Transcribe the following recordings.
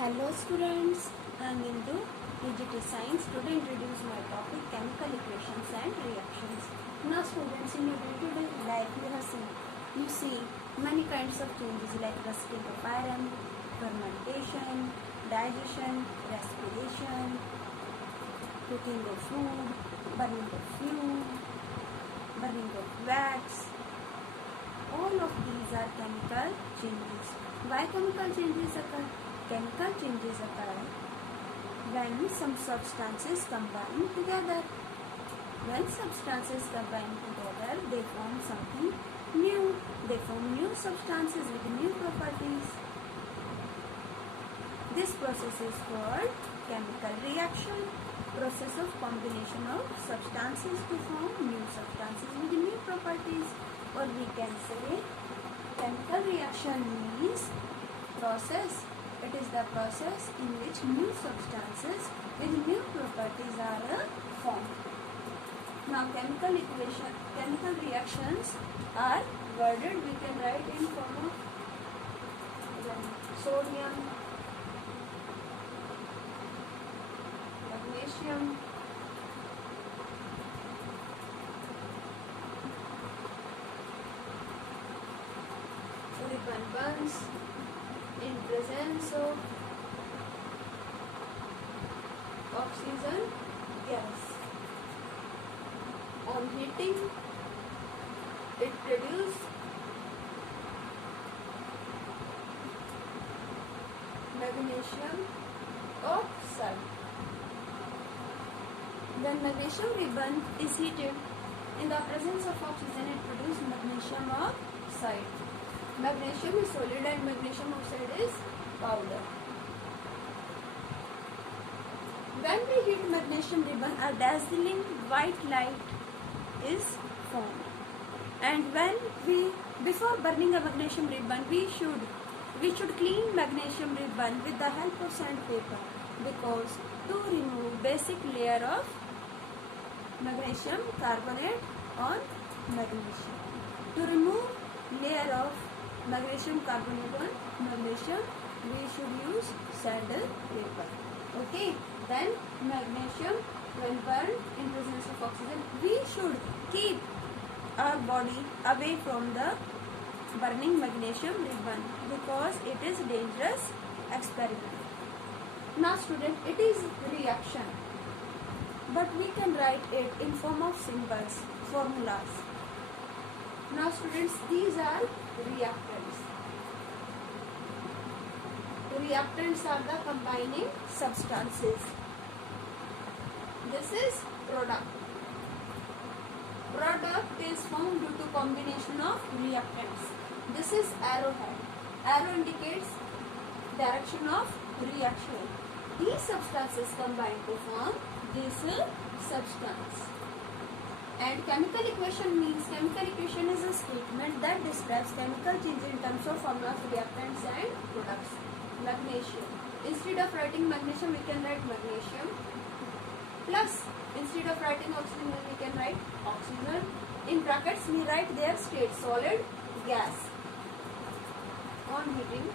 Hello students, I am into DGT Science. Today introduce my topic chemical equations and reactions. Now students, in your day-to-day life you see many kinds of changes like rusting of iron, fermentation, digestion, respiration, cooking of food, burning of fuel, burning of wax. All of these are chemical changes. Why chemical changes occur? Chemical changes occur when some substances combine together. When substances combine together, they form something new. They form new substances with new properties. This process is called chemical reaction. Process of combination of substances to form new substances with new properties. Or we can say chemical reaction means process. It is the process in which new substances with new properties are formed. Now chemical reactions are worded. We can write in form of sodium, magnesium, ribbon burns in presence of oxygen gas. On heating, it produces magnesium oxide. When magnesium ribbon is heated, in the presence of oxygen, it produces magnesium oxide. Magnesium is solid and magnesium oxide is powder. When we heat magnesium ribbon, a dazzling white light is formed. And before burning a magnesium ribbon, we should clean magnesium ribbon with the help of sandpaper, because to remove basic layer of magnesium carbonate on magnesium. To remove layer of magnesium carbonate on magnesium, we should use sandpaper. Okay, then magnesium, when burned in presence of oxygen, we should keep our body away from the burning magnesium ribbon, because it is dangerous experiment. Now student, it is reaction, but we can write it in form of symbols, formulas. Now students, these are reactants. Reactants are the combining substances. This is product. Product is formed due to combination of reactants. This is arrowhead. Arrow indicates direction of reaction. These substances combine to form this substance. And chemical equation means, chemical equation is a statement that describes chemical change in terms of formulas, reactants and products. Magnesium. Instead of writing magnesium, we can write magnesium plus. Instead of writing oxygen, we can write oxygen. In brackets, we write their state, solid, gas. On heating,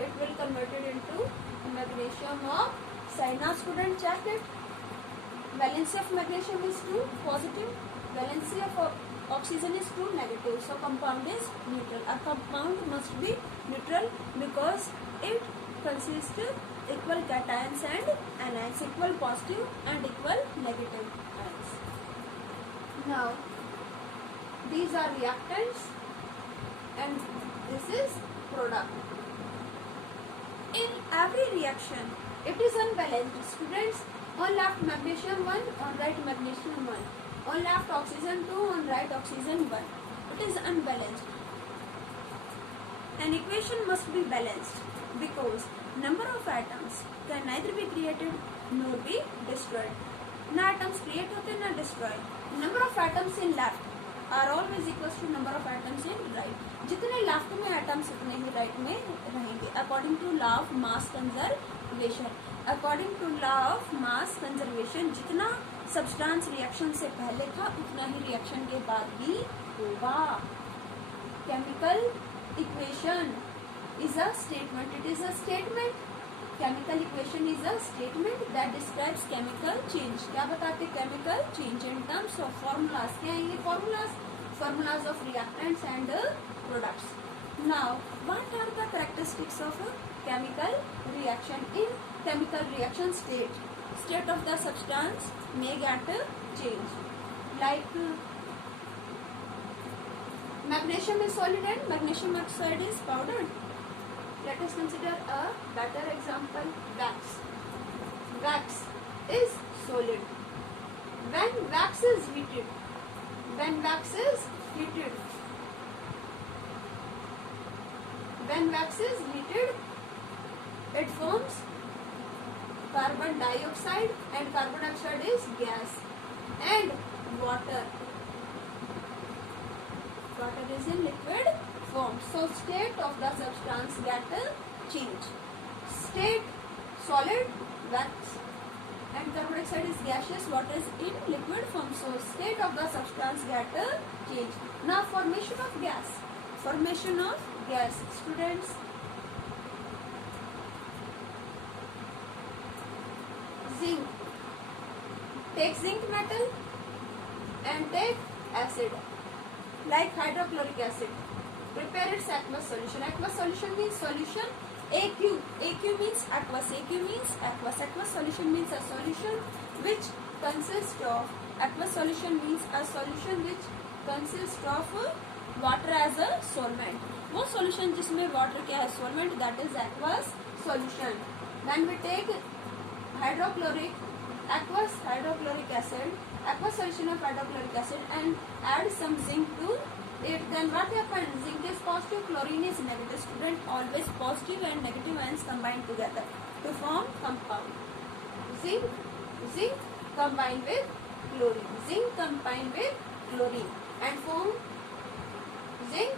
it will convert it into magnesium oxide. Now student, check it. Valency of magnesium is true, positive. Valency of oxygen is true, negative. So compound is neutral. A compound must be neutral because it consists equal cations and anions, equal positive and equal negative ions. Now these are reactants and this is product. In every reaction, it is unbalanced. Students, on left magnesium 1, on right magnesium 1. On left oxygen 2, on right oxygen 1. It is unbalanced. An equation must be balanced because number of atoms can neither be created nor be destroyed. ना atoms create होते ना destroy. Number of atoms in left are always equals to number of atoms in right. जितने left में atoms उतने ही right में रहेंगे. According to law of mass conservation. According to law of mass conservation, जितना substance reaction से पहले था उतना ही reaction के बाद भी होगा. Chemical equation is a statement. It is a statement. Chemical equation is a statement that describes chemical change. क्या बताते chemical change in terms of formulas. क्या है ये formulas? Formulas of reactants and products. Now, what are the characteristics of a chemical reaction? In chemical reaction state of the substance may get change. Like magnesium is solid and magnesium oxide is powdered. Let us consider a better example. Wax. Wax is solid. When wax is heated, when wax is heated, it forms carbon dioxide, and carbon dioxide is gas, and water. Water is in liquid form. So state of the substance get change. State solid, wax, and carbon dioxide is gaseous, water is in liquid form. So state of the substance get change. Now formation of gas. Formation of gas, students. Zinc. Take zinc metal and take acid. Like hydrochloric acid. Prepare its aqueous solution. Aqueous solution means solution. AQ. AQ means aqueous. AQ means aqueous. Aqueous solution means a solution which consists of. Aqueous solution means a solution which consists of water as a solvent. वो solution जिसमें water क्या है solvent, that is aqueous solution. Then we take hydrochloric acid, aqueous solution of hydrochloric acid, and add some zinc to it. Then what happens? Zinc is positive, chlorine is negative. Student, always positive and negative ions combine together to form compound. Zinc combine with chlorine. Zinc combine with chlorine and form zinc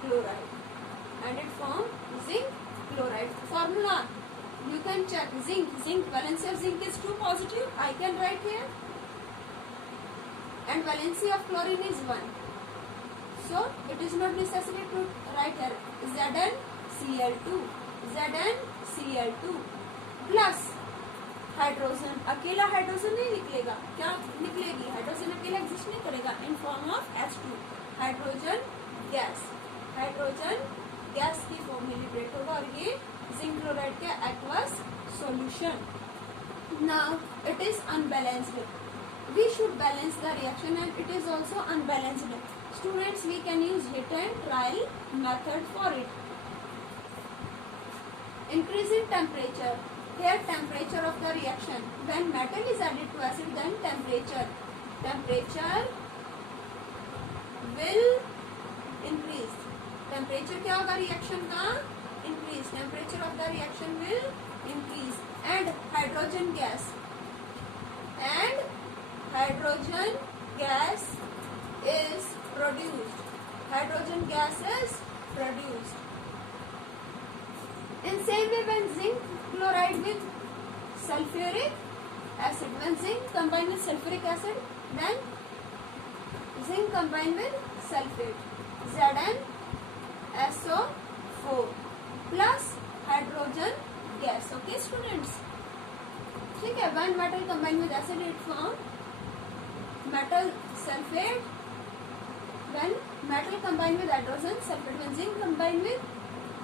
chloride. And it form zinc chloride. Formula. You can check zinc. Valency of zinc is 2 positive. I can write here. And valency of chlorine is 1. So it is not necessary to write here ZnCl2. ZnCl2 plus hydrogen. अकेला hydrogen नहीं निकलेगा. क्या निकलेगी? Hydrogen अकेला exist नहीं करेगा. In form of H2. Hydrogen gas की form में लिबरेट होगा और ये जिंक क्लोराइड का aqueous solution. Now it is unbalanced. We should balance the reaction and it is also unbalanced. Students, we can use hit and trial method for it. Increase in temperature. Here temperature of the reaction. When metal is added to acid, then temperature will increase. Temperature क्या होगा reaction का? Increase. Temperature of the reaction will increase. And hydrogen gas is produced. In same way, when zinc chloride with sulfuric acid, when zinc combine with sulfuric acid, then zinc combine with sulfate, ZnSO4 plus hydrogen gas. Okay, students. ठीक है. When metal combine with acid, it form metal sulfate. When metal combine with hydrogen sulfate, when zinc combine with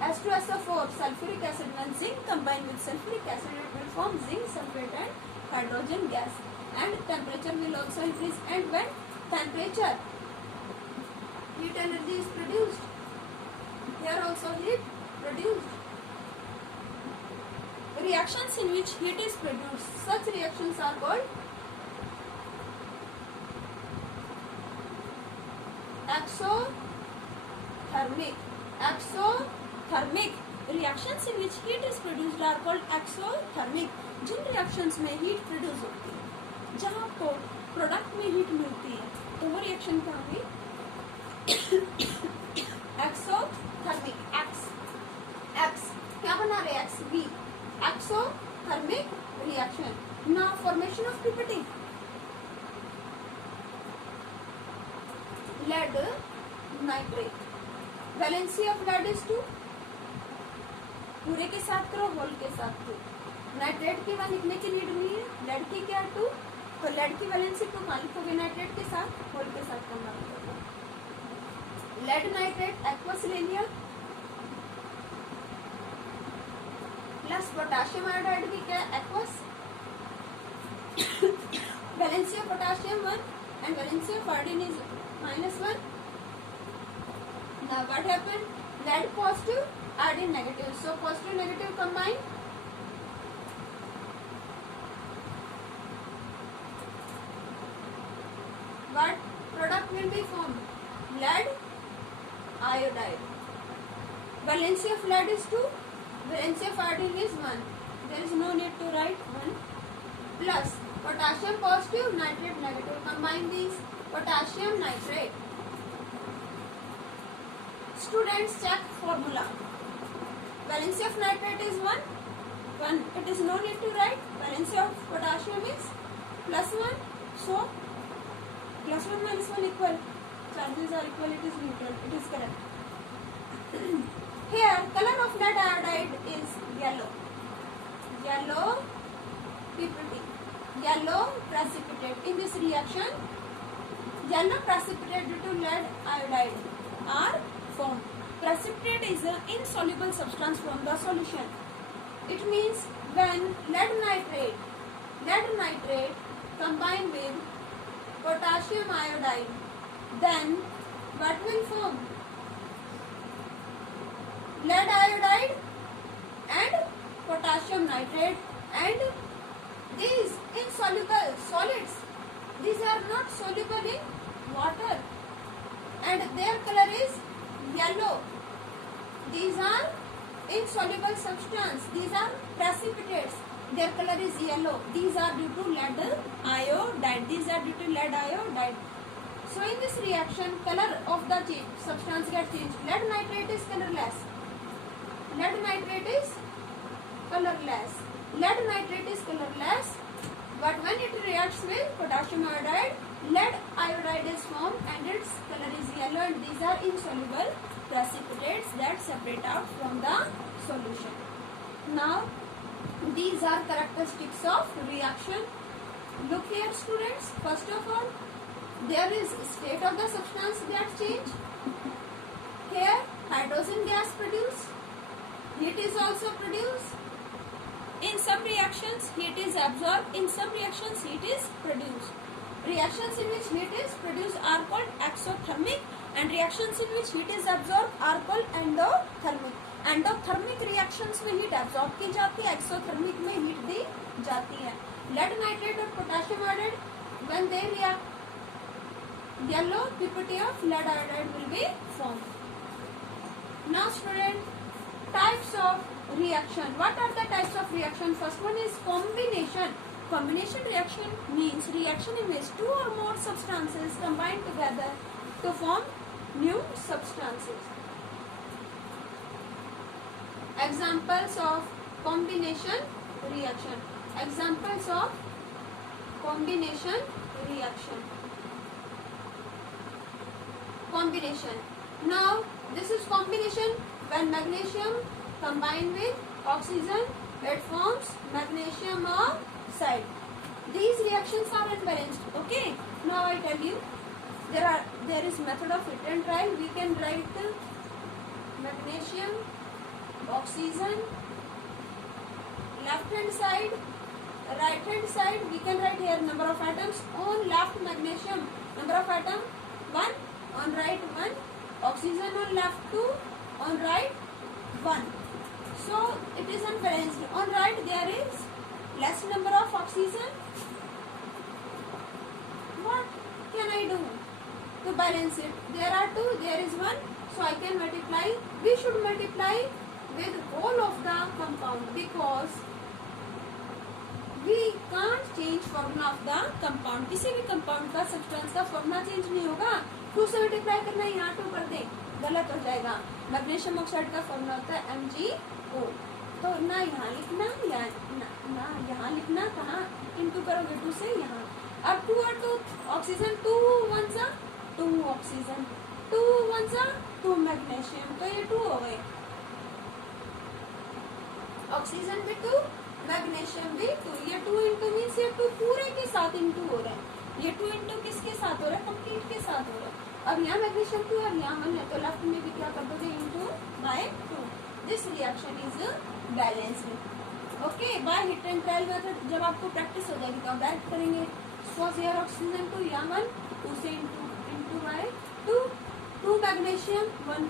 H2SO4 sulfuric acid, when zinc combine with sulfuric acid, it will form zinc sulfate and hydrogen gas. And temperature will also increase. And when temperature, heat energy is produced. Here also heat produced. Reactions in which heat is produced. Such reactions are called exothermic. Reactions in which heat is produced are called exothermic. Jin reactions में heat produce होती है, जहाँ आपको product में heat मिलती है, तो वो reaction क्या होगी? Exothermic. X क्या बना रहे? XV. Exothermic reaction. Now formation of pipetting. Lead nitrate. Valency of lead is 2. पूरे के साथ करो, होल के साथ करो। नाइट्रेट की 1 लिखने की नीड नहीं है, लेड की क्या 2, तो लेड की वैलेंसी 2 कहाँ लिखोगे, नाइट्रेट के साथ, होल के साथ कंबाइन करोगे। लेड नाइट्रेट एक्वस ले लिया, प्लस पोटाशियम आयोडाइड भी क्या aqueous, valency of potassium 1 and valency of iodine is -1. Now what happened? Lead positive, iodine negative. So positive negative combine. What product will be formed? Lead iodide. Valency of lead is 2. Valency of iodine is 1. There is no need to write 1. Plus potassium positive, nitrate negative. Combine these. Potassium nitrate. Students check formula. Valency of nitrate is 1. It is no need to write. Valency of potassium is +1. So +1 -1 equal. Charges are equal. It is neutral. It is correct. Here color of lead iodide is yellow. Yellow PPT. Yellow precipitate. In this reaction, yellow precipitate due to lead iodide are formed. Precipitate is an insoluble substance from the solution. It means when lead nitrate combine with potassium iodide, then what will form? Lead iodide and potassium nitrate, and these insoluble solids, these are not soluble in water and their color is yellow. These are insoluble substance, these are precipitates, their color is yellow. These are due to lead iodide. These are due to lead iodide. So in this reaction, color of the substance gets changed. Lead nitrate is colorless. Lead nitrate is colorless. Lead nitrate is colorless, but when it reacts with potassium iodide, lead iodide is formed and its color is yellow, and these are insoluble precipitates that separate out from the solution. Now these are characteristics of reaction. Look here students, first of all there is state of the substance that change. Here hydrogen gas produced, heat is also produced. In some reactions heat is absorbed, in some reactions heat is produced. Reactions in which heat is produced are called exothermic, and reactions in which heat is absorbed are called endothermic. Endothermic reactions में heat absorb की जाती है, exothermic में heat दी जाती है. Lead nitrate और potassium iodide when they react, yellow PPT of lead iodide will be formed. Now student, types of reaction. What are the types of reaction? First one is combination. Combination reaction means reaction in which two or more substances combine together to form new substances. Examples of combination reaction. Examples of combination reaction. Combination. Now this is combination when magnesium combined with oxygen, it forms magnesium oxide. These reactions are unbalanced. Okay. Now I tell you, there is method of hit and trial. We can write magnesium, oxygen, left hand side, right hand side. We can write here number of atoms. On left magnesium, number of atom 1. On right 1. Oxygen on left 2. On right 1. So it is unbalanced. On right there is less number of oxygen. What can I do to balance it? There are 2, there is 1. So I can multiply. We should multiply with all of the compound because we can't change formula of the compound. किसी भी compound का substance का formula change नहीं होगा. 2 से multiply करना है, यहाँ 2 कर दे, गलत हो जाएगा. मैग्नीशियम ऑक्साइड का फॉर्मूला होता है MgO. तो ना यहाँ लिखना या ना यहाँ लिखना, कहाँ इनटू करोगे 2 से यहाँ. अब 2 और 2 ऑक्सीजन, 2 1 सा 2 ऑक्सीजन, 2 1 सा 2 मैग्नीशियम, तो ये 2 हो गए. ऑक्सीजन भी 2, मैग्नीशियम भी 2। ये 2 इंटू मीन्स ये 2 पूरे के साथ इंटू हो रहा है। ये 2 इंटू किसके साथ हो रहा है? कंप्लीट के साथ हो रहा है। अब यहाँ मैग्नीशियम 2 और यहाँ 1 है तो लेफ्ट में भी क्या कर दोगे? Into by 2। This reaction is balanced. Okay, by hit and trial method जब आपको प्रैक्टिस हो जाएगी तो आप डायरेक्ट करेंगे। सो हियर ऑक्सीजन 2, यहाँ 1, 2 से into by 2, 2 magnesium 1,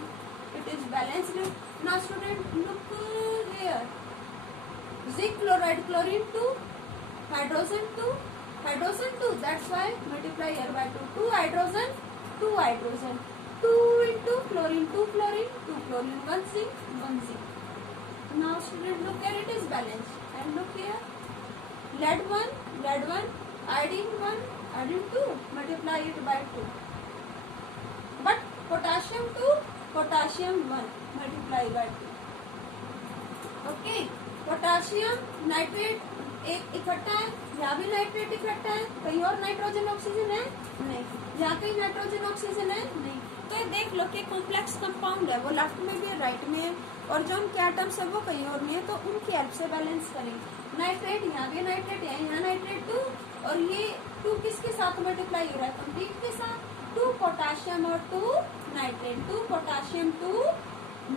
it is balanced. Now student look here, zinc chloride chlorine 2, hydrogen 2, hydrogen 2, that's why multiply here by 2, 2 hydrogen 2 hydrogen, 2 into chlorine 2 chlorine 2 chlorine, 1 zinc 1 zinc. Now student look here, it is balanced. And look here, lead 1 iodine 1 iodine 2, multiply it by 2. But potassium 2 potassium 1, multiply by 2. Okay, potassium nitrate एक इकट्ठा है, यहाँ भी nitrate इकट्ठा है, कहीं और nitrogen oxygen है नहीं, यहाँ कहीं नाइट्रोजन ऑक्सीजन है नहीं। तो ये देख लो कि कॉम्प्लेक्स कंपाउंड है, वो लेफ्ट में भी है राइट में है, और जो उनके एटम्स है वो कहीं और में है, तो उनकी हेल्प से बैलेंस करेंगे। नाइट्रेट यहाँ भी नाइट्रेट है, यहाँ नाइट्रेट 2, और ये 2 किसके साथ मल्टीप्लाई हो रहा है? कंप्लीट के साथ। 2 पोटाशियम और 2 nitrate, 2 potassium 2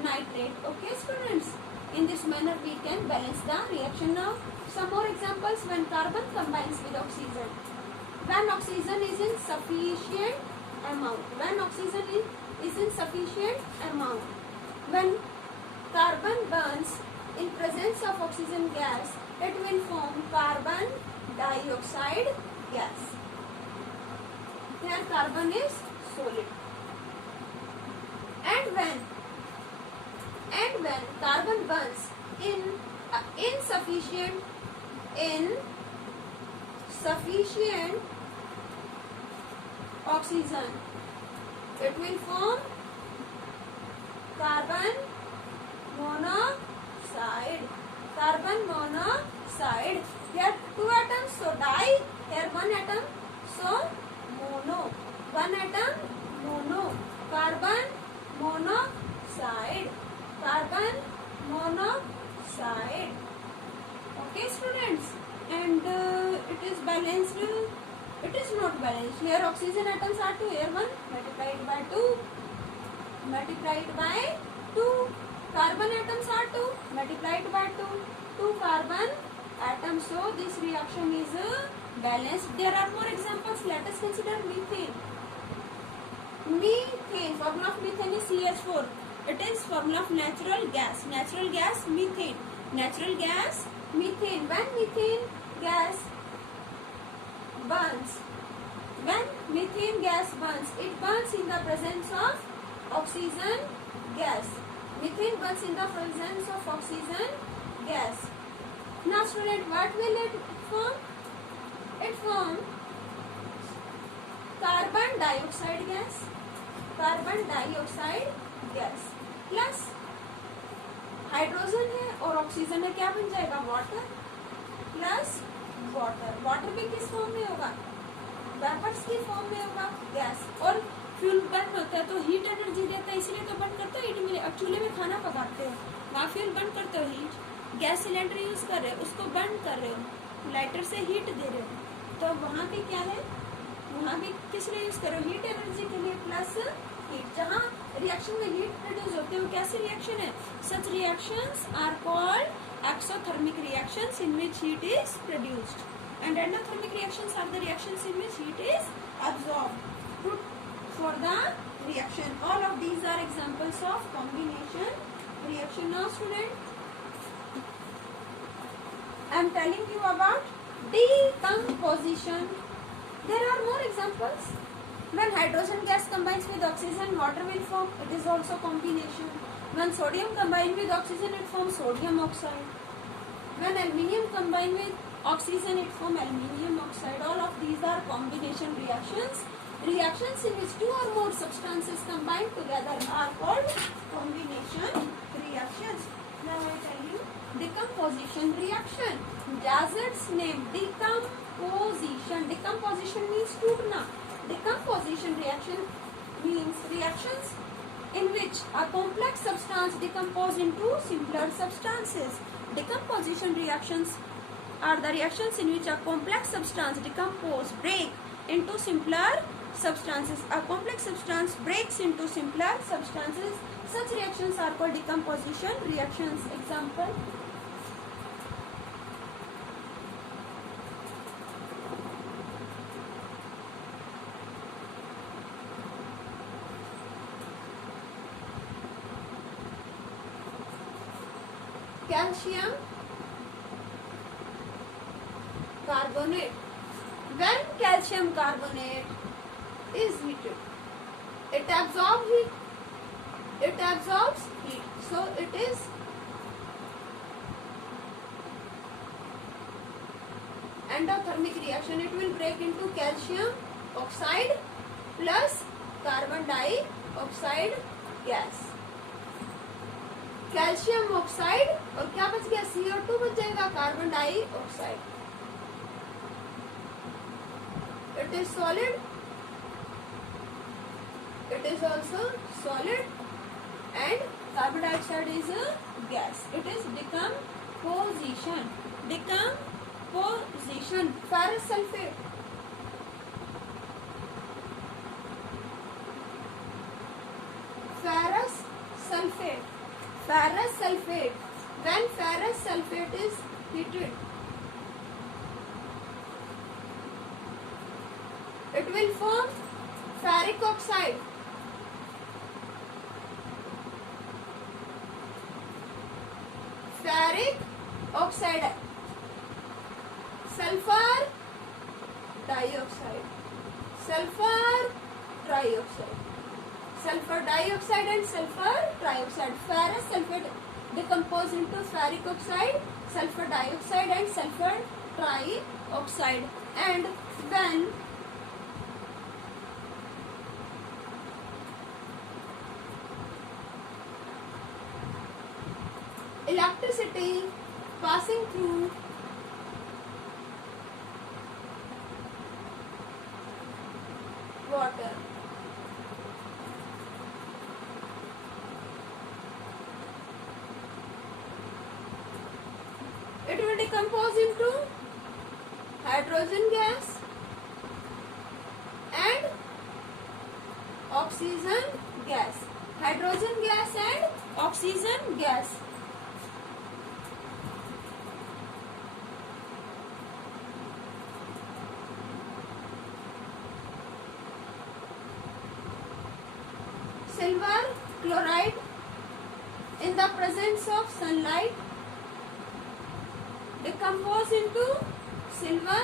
nitrate. Okay students, in this manner we can balance the reaction. Now some more examples. When carbon combines with oxygen, when oxygen is in sufficient amount, when oxygen is in sufficient amount, when carbon burns in presence of oxygen gas, it will form carbon dioxide gas. Here carbon is solid. And when carbon burns in insufficient oxygen, it will form carbon monoxide. Carbon monoxide. Here 2 atoms, so di. Here 1 atom, so mono. 1 atom, mono. Carbon monoxide. Carbon monoxide. Okay students, and it is balanced. It is not balanced. Here oxygen atoms are 2, here 1, multiplied by 2, multiplied by 2. Carbon atoms are 2, multiplied by 2, 2 carbon atoms. So this reaction is balanced. There are more examples. Let us consider methane. Methane, formula of methane is CH4. It is formula of natural gas. Natural gas, methane. Natural gas, methane. When methane gas burns, it burns in the presence of oxygen gas. Methane burns in the presence of oxygen gas. Now student, what will it form? It forms carbon dioxide gas. Carbon dioxide gas plus hydrogen है और oxygen है, क्या बन जाएगा? Water plus water. Water भी किस form में होगा? वेपर्स की फॉर्म में होगा, गैस। और फ्यूल बर्न होता है तो हीट एनर्जी देता है, इसलिए तो बर्न करते हो। हीट मिले, अब चूल्हे में खाना पकाते हो, वहाँ फ्यूल बर्न करते हो, हीट। गैस सिलेंडर यूज कर रहे हो, उसको बर्न कर रहे हो, लाइटर से हीट दे रहे हो, तो वहाँ भी क्या है? वहाँ भी किस लिए यूज करो? हीट एनर्जी के लिए प्लस हीट। जहाँ रिएक्शन में हीट प्रोड्यूस होते हैं कैसे रिएक्शन है? Such reactions are called exothermic reactions in which heat is produced, and endothermic reactions are the reactions in which heat is absorbed for the reaction. All of these are examples of combination reaction. Now student, I am telling you about decomposition. There are more examples. When hydrogen gas combines with oxygen, water will form. It is also combination. When sodium combines with oxygen, it forms sodium oxide. When aluminium combines with oxygen, it forms aluminium oxide. All of these are combination reactions. Reactions in which two or more substances combine together are called combination reactions. Now I tell you decomposition reaction. As its name, decomposition. Decomposition means टूटना. Decomposition reaction means reactions in which a complex substance decomposes into simpler substances. Decomposition reactions are the reactions in which a complex substance break into simpler substances. A complex substance breaks into simpler substances. Such reactions are called decomposition reactions. Example: calcium carbonate. When calcium carbonate is heated, it absorbs heat. So it is endothermic reaction. It will break into calcium oxide plus carbon dioxide gas. Calcium oxide और क्या बच गया, CO2 बच जाएगा, carbon dioxide. It is solid. It is also solid, and carbon dioxide is a gas. It is decomposition. Decomposition. Ferrous sulfate. Ferrous sulfate. Ferrous sulfate. When ferrous sulfate is heated, it will form ferric oxide. Ferric oxide. Sulfur dioxide. Sulfur trioxide. Sulfur dioxide and sulfur trioxide. Ferrous sulfate decompose into ferric oxide, sulfur dioxide and sulfur trioxide. And when electricity passing through water, it will decompose into hydrogen gas and oxygen gas. Hydrogen gas and oxygen gas. Silver chloride in the presence of sunlight decompose into silver